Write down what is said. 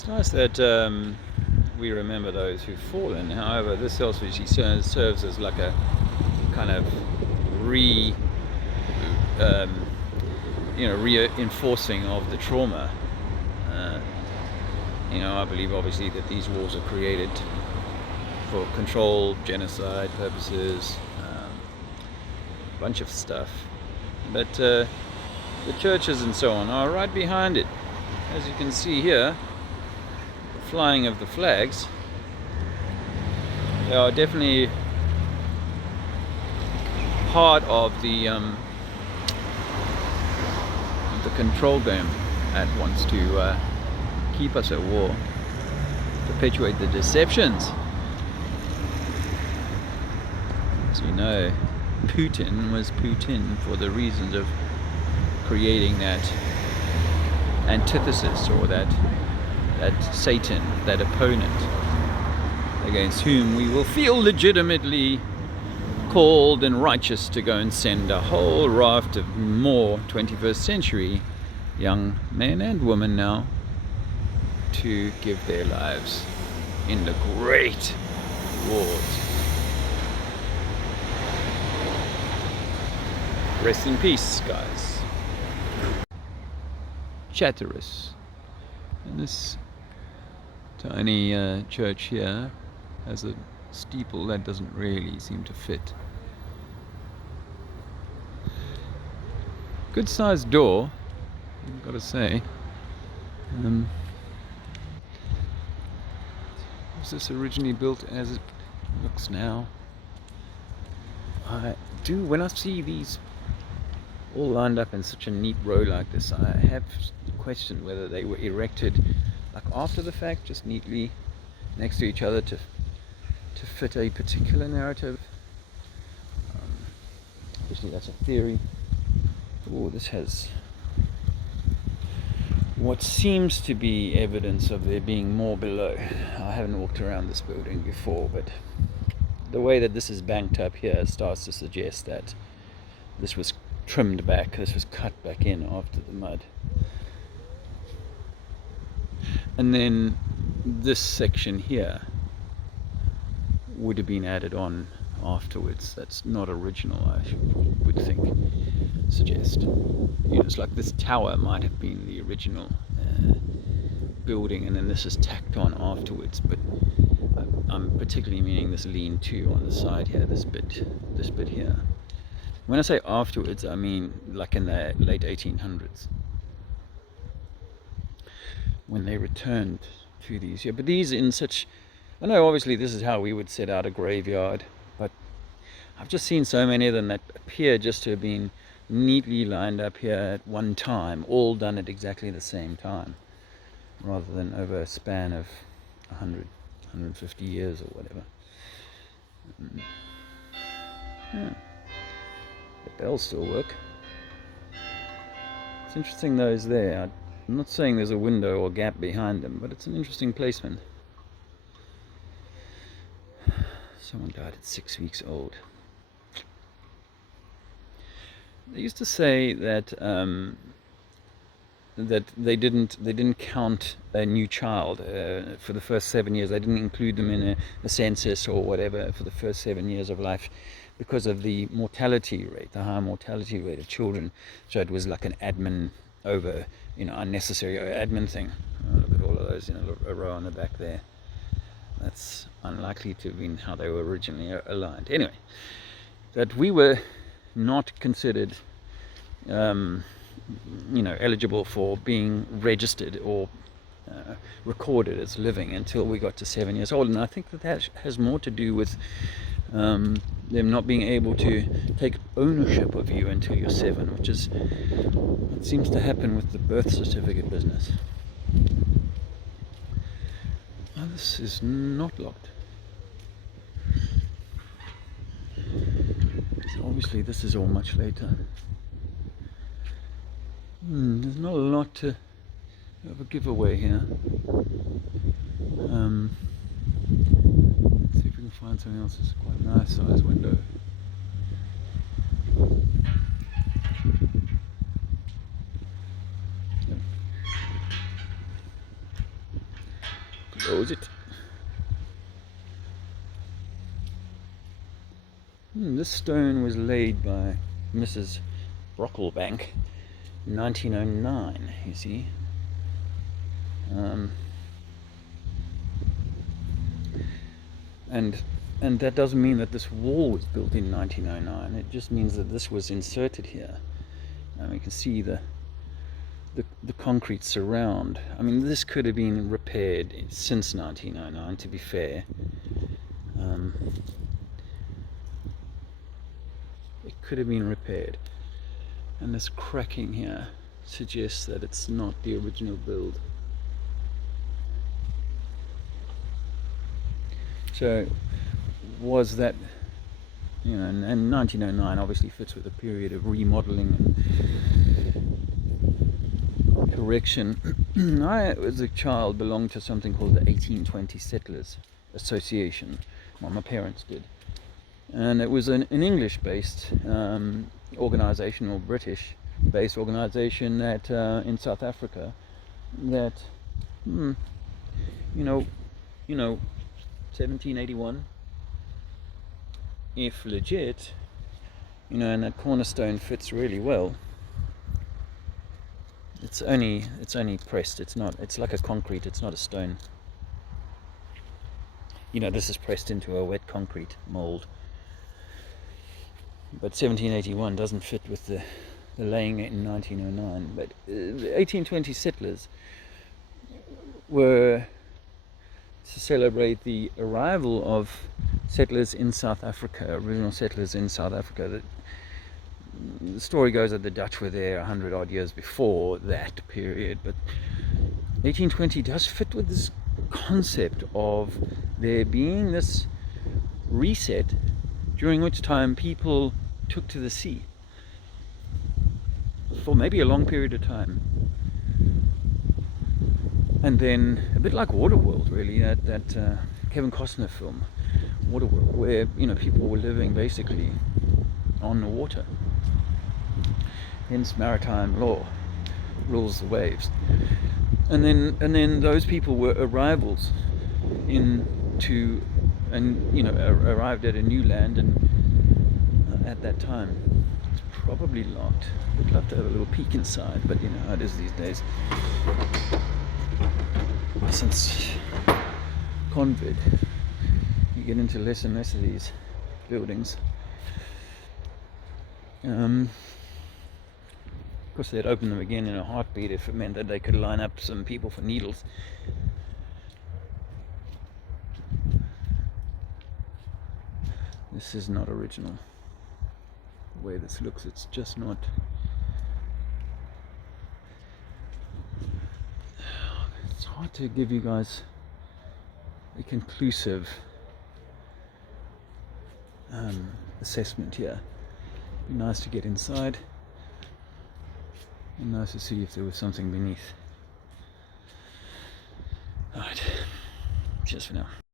It's nice that we remember those who've fallen. However, this also serves as like a kind of re, um, reinforcing of the trauma. Uh, I believe obviously that these wars are created for control, genocide purposes, a bunch of stuff. But the churches and so on are right behind it. As you can see here, the flying of the flags, they are definitely part of the control game that wants to keep us at war, perpetuate the deceptions. As we know, Putin was Putin for the reasons of creating that antithesis, or that Satan, that opponent against whom we will feel legitimately called and righteous to go and send a whole raft of more 21st century young men and women now to give their lives in the great wars. Rest in peace, guys. Chatteris. And this tiny church here has a steeple that doesn't really seem to fit. Good sized door, I've got to say. Was this originally built as it looks now? When I see these all lined up in such a neat row like this, I have questioned whether they were erected like after the fact, just neatly next to each other to fit a particular narrative. Obviously that's a theory. Oh, this has what seems to be evidence of there being more below. I haven't walked around this building before, but the way that this is banked up here starts to suggest that this was trimmed back, this was cut back in after the mud. And then this section here would have been added on afterwards. That's not original, I would think, suggest. It's like this tower might have been the original building, and then this is tacked on afterwards. But I'm particularly meaning this lean-to on the side here, this bit here. When I say afterwards, I mean like in the late 1800s, when they returned to these here. But these in such, I know obviously this is how we would set out a graveyard, but I've just seen so many of them that appear just to have been neatly lined up here at one time, all done at exactly the same time, rather than over a span of 100, 150 years or whatever. Yeah. The bells still work. It's interesting those there. I'm not saying there's a window or gap behind them, but it's an interesting placement. Someone died at 6 weeks old. They used to say that that they didn't count a new child for the first 7 years. They didn't include them in a census or whatever for the first 7 years of life, because of the mortality rate, the high mortality rate of children. So it was like an admin over, unnecessary admin thing. Look at all of those in a row on the back there. That's unlikely to have been how they were originally aligned. Anyway, that we were not considered, eligible for being registered or recorded as living until we got to 7 years old. And I think that has more to do with them not being able to take ownership of you until you're 7, which is what seems to happen with the birth certificate business. Oh, this is not locked. So obviously this is all much later. There's not a lot of a giveaway here. Let's see if we can find something else that's quite a nice size window. Close it. This stone was laid by Mrs. Brocklebank in 1909, you see. And that doesn't mean that this wall was built in 1909. It just means that this was inserted here. And we can see the concrete surround. I mean, this could have been repaired since 1909, to be fair. It could have been repaired. And this cracking here suggests that it's not the original build. So was that, you know, and 1909 obviously fits with a period of remodeling and correction. I, as a child, belonged to something called the 1820 Settlers Association. Well, my parents did. And it was an English-based organisation, or British-based organisation that in South Africa that, you know, 1781, if legit, you know, and that cornerstone fits really well. It's only pressed. It's like a concrete. It's not a stone. You know, this is pressed into a wet concrete mold. But 1781 doesn't fit with the laying it in 1909. But the 1820 settlers were to celebrate the arrival of settlers in South Africa, original settlers in South Africa. The story goes that the Dutch were there 100 odd years before that period, but 1820 does fit with this concept of there being this reset during which time people took to the sea for maybe a long period of time. And then, a bit like Waterworld, really, that Kevin Costner film, Waterworld, where, you know, people were living basically on the water. Hence maritime law rules the waves. And then those people were arrivals arrived at a new land, and at that time it's probably locked. I'd love to have a little peek inside, but you know how it is these days. Since COVID, you get into less and less of these buildings. Of course, they'd open them again in a heartbeat if it meant that they could line up some people for needles. This is not original. The way this looks, it's just not. It's hard to give you guys a conclusive assessment here. It'd be nice to get inside and nice to see if there was something beneath. Alright, cheers for now.